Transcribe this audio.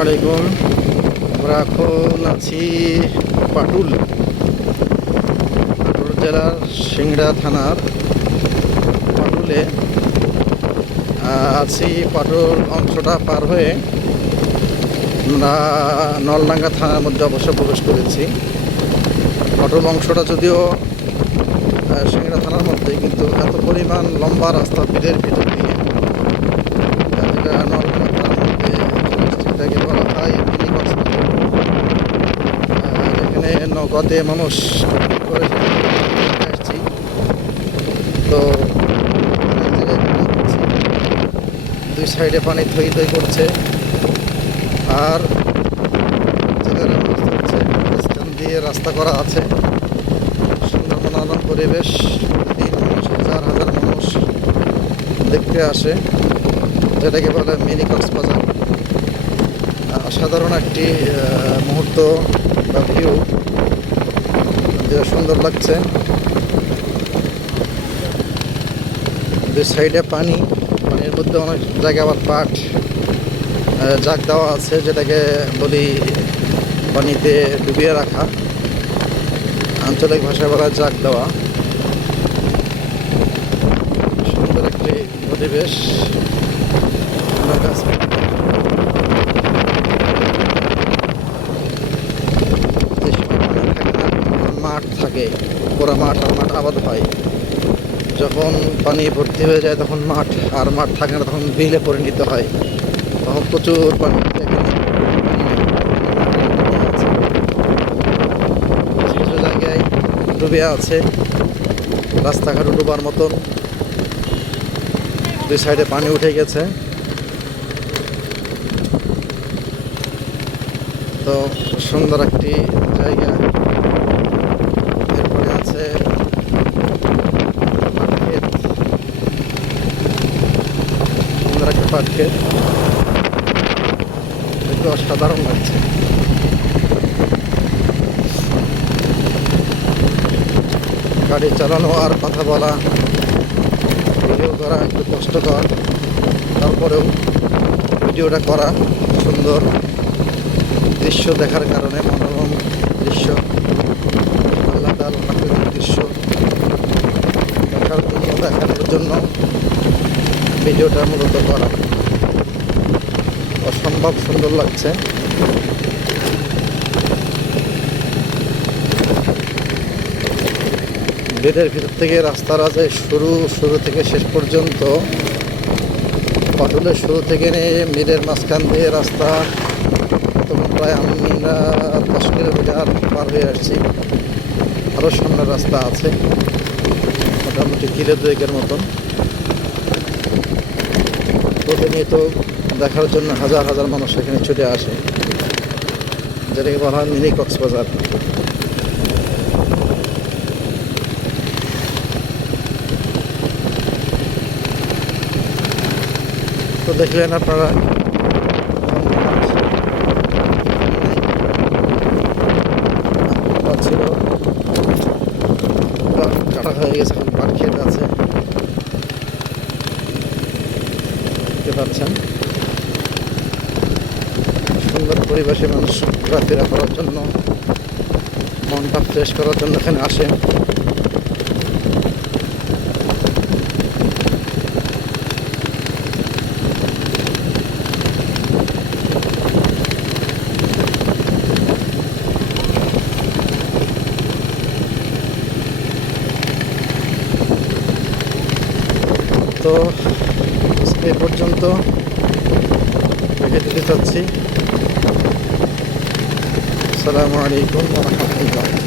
আলাইকুম। আমরা এখন আছি পাটুল। পাটুল জেলার সিংড়া থানার পাটুলে। আছি পাটুল অংশটা পার হয়ে আমরা নলডাঙ্গা থানার মধ্যে অবশ্য প্রবেশ করেছি। পাটুল অংশটা যদিও সিংড়া থানার মধ্যে কিন্তু এত পরিমাণ লম্বা রাস্তা ভিড়ের ভিতর দিয়ে আহ, যেটা নলডাঙ্গা থানার মধ্যে যেটাকে বলা হয় মিনি কক্সবাজার আহ, এখানে মানুষ আসছি। তো। দুই সাইডে পানি থই থই করছে। আর দিয়ে রাস্তা করা আছে। সুন্দর মনোরম পরিবেশ হাজার হাজার মানুষ দেখতে আসে। যেটাকে বলে মিনি কক্সবাজার। অসাধারণ একটি মুহূর্ত বা ভিউ যেটা সুন্দর লাগছে। দুই সাইডে পানি, পানির মধ্যে অনেক জায়গা আবার পাট জাগ দেওয়া আছে, যেটাকে বলি পানিতে ডুবিয়ে রাখা। আঞ্চলিক ভাষায় বলা জাগ দেওয়া। সুন্দর একটি পরিবেশ। গাছপালা। যে সময় পানি থাকে না, তখন মাঠ থাকে পুরো মাঠ আর মাঠ আবাদ হয়। যখন পানি ভর্তি হয়ে যায় তখন মাঠ আর মাঠ থাকে না, তখন বিলে পরিণত হয়। তখন প্রচুর পানি কিছু জায়গায় ডুবে আছে, রাস্তাঘাট ডুবার মতন। দুই সাইডে পানি উঠে গেছে। তো সুন্দর একটি জায়গা এরপরে আছে পাট ক্ষেত। একটা পাট ক্ষেত দেখতে অসাধারণ লাগছে। গাড়ি চালানো আর কথা বলা ভিডিও করা একটু কষ্টকর। তারপরেও ভিডিওটা করা সুন্দর দৃশ্য দেখার কারণে মনোরম দৃশ্য। আল্লাহ প্রাকৃতিক দৃশ্য দেখার জন্য, দেখানোর জন্য ভিডিওটা মূলত করা। অসম্ভব সুন্দর লাগছে। বেদের ভিতর থেকে রাস্তার আছে শুরু শুরু থেকে শেষ পর্যন্ত, পাটুলের শুরু থেকে নিয়ে মিলের মাঝখান দিয়ে রাস্তা প্রায় আমরা দশ কিলোমিটার পার হয়ে আসছি। আরও সামনে রাস্তা আছে, মোটামুটি কিলো দুয়েকের মতন। প্রতিনিয়ত দেখার জন্য হাজার হাজার মানুষ এখানে ছুটে আসে। যেটাকে বলা হয় মিনি কক্সবাজার। তো দেখলেন আপনারা ছিল কাটা হয়ে গেছে, এখন পাট ক্ষেত আছে। দেখতে পাচ্ছেন। সুন্দর পরিবেশে মানুষ ঘোরাফেরা করার জন্য, মনটা ফ্রেশ করার জন্য এখানে আসে। তো এ পর্যন্ত। রেখে দিতে চাচ্ছি। আসসালামু আলাইকুম রহমতুল্লাহ।